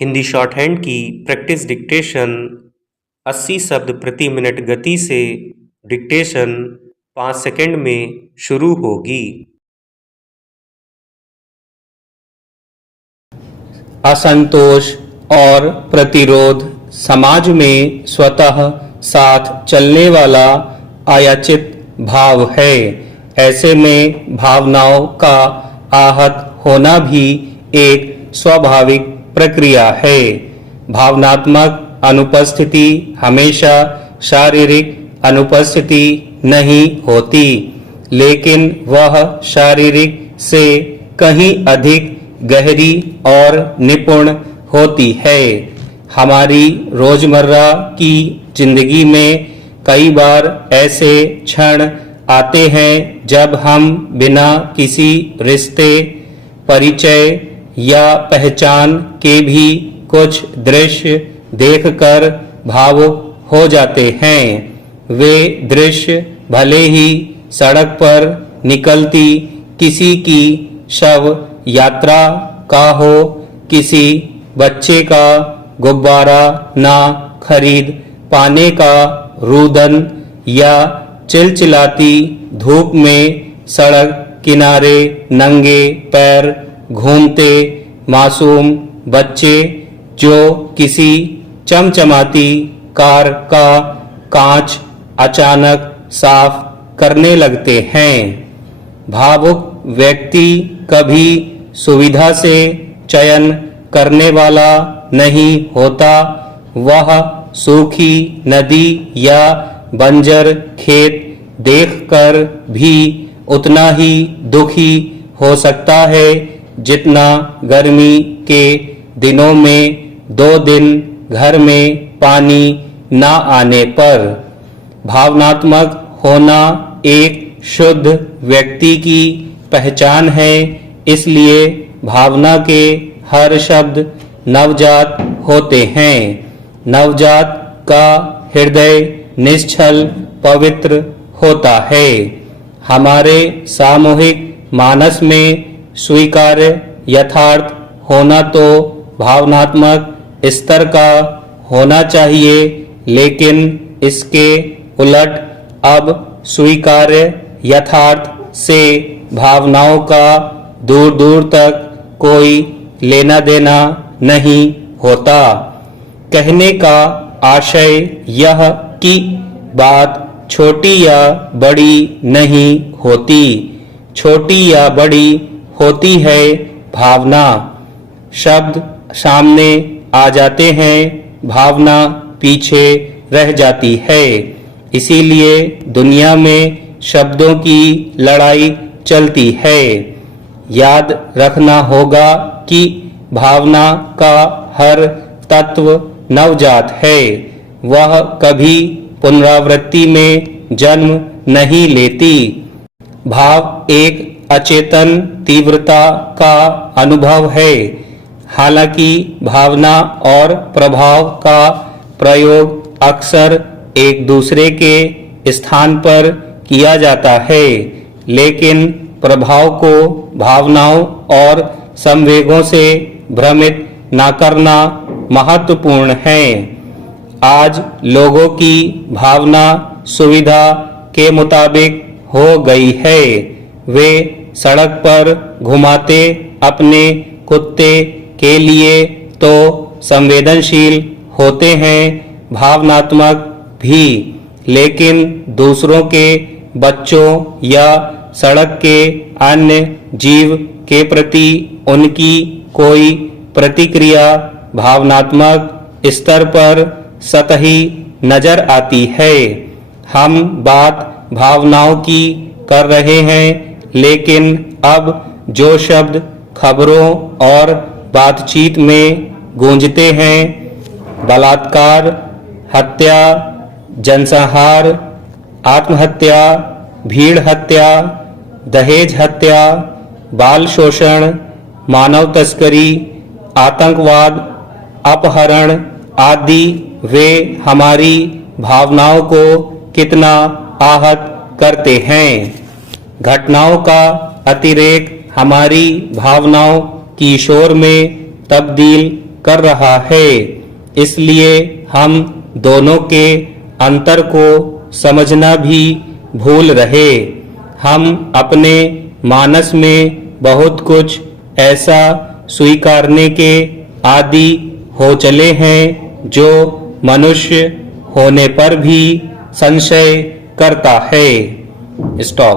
Hindi short hand की practice dictation 80 शब्द प्रति मिनट गति से डिक्टेशन 5 सेकंड में शुरू होगी। असंतोष और प्रतिरोध समाज में स्वतः साथ चलने वाला अयाचित भाव है। ऐसे में भावनाओं का आहत होना भी एक स्वाभाविक प्रक्रिया है। भावनात्मक अनुपस्थिति हमेशा शारीरिक अनुपस्थिति नहीं होती, लेकिन वह शारीरिक से कहीं अधिक गहरी और निपुण होती है। हमारी रोजमर्रा की जिंदगी में कई बार ऐसे क्षण आते हैं जब हम बिना किसी रिश्ते, परिचय या पहचान के भी कुछ दृश्य देखकर भावुक हो जाते हैं। वे दृश्य भले ही सड़क पर निकलती किसी की शव यात्रा का हो, किसी बच्चे का गुब्बारा ना खरीद पाने का रुदन, या चिलचिलाती धूप में सड़क किनारे नंगे पैर घूमते मासूम बच्चे जो किसी चमचमाती कार का कांच अचानक साफ करने लगते हैं। भावुक व्यक्ति कभी सुविधा से चयन करने वाला नहीं होता। वह सूखी नदी या बंजर खेत देखकर भी उतना ही दुखी हो सकता है जितना गर्मी के दिनों में 2 दिन घर में पानी ना आने पर। भावनात्मक होना एक शुद्ध व्यक्ति की पहचान है, इसलिए भावना के हर शब्द नवजात होते हैं। नवजात का हृदय निश्चल पवित्र होता है। हमारे सामूहिक मानस में स्वीकार्य यथार्थ होना तो भावनात्मक स्तर का होना चाहिए, लेकिन इसके उलट अब स्वीकार्य यथार्थ से भावनाओं का दूर दूर तक कोई लेना देना नहीं होता। कहने का आशय यह कि बात छोटी या बड़ी नहीं होती। छोटी या बड़ी होती है भावना। शब्द सामने आ जाते हैं, भावना पीछे रह जाती है। इसीलिए दुनिया में शब्दों की लड़ाई चलती है। याद रखना होगा कि भावना का हर तत्व नवजात है। वह कभी पुनरावृत्ति में जन्म नहीं लेती। भाव एक अचेतन तीव्रता का अनुभव है। हालांकि भावना और प्रभाव का प्रयोग अक्सर एक दूसरे के स्थान पर किया जाता है, लेकिन प्रभाव को भावनाओं और संवेगों से भ्रमित न करना महत्वपूर्ण है। आज लोगों की भावना सुविधा के मुताबिक हो गई है। वे सड़क पर घुमाते अपने कुत्ते के लिए तो संवेदनशील होते हैं, भावनात्मक भी, लेकिन दूसरों के बच्चों या सड़क के अन्य जीव के प्रति उनकी कोई प्रतिक्रिया भावनात्मक स्तर पर सतही नजर आती है। हम बात भावनाओं की कर रहे हैं, लेकिन अब जो शब्द खबरों और बातचीत में गूंजते हैं, बलात्कार, हत्या, जनसंहार, आत्महत्या, भीड़ हत्या, दहेज हत्या, बाल शोषण, मानव तस्करी, आतंकवाद, अपहरण आदि, वे हमारी भावनाओं को कितना आहत करते हैं। घटनाओं का अतिरेक हमारी भावनाओं की शोर में तब्दील कर रहा है। इसलिए हम दोनों के अंतर को समझना भी भूल रहे। हम अपने मानस में बहुत कुछ ऐसा स्वीकारने के आदी हो चले हैं जो मनुष्य होने पर भी संशय करता है। स्टॉप।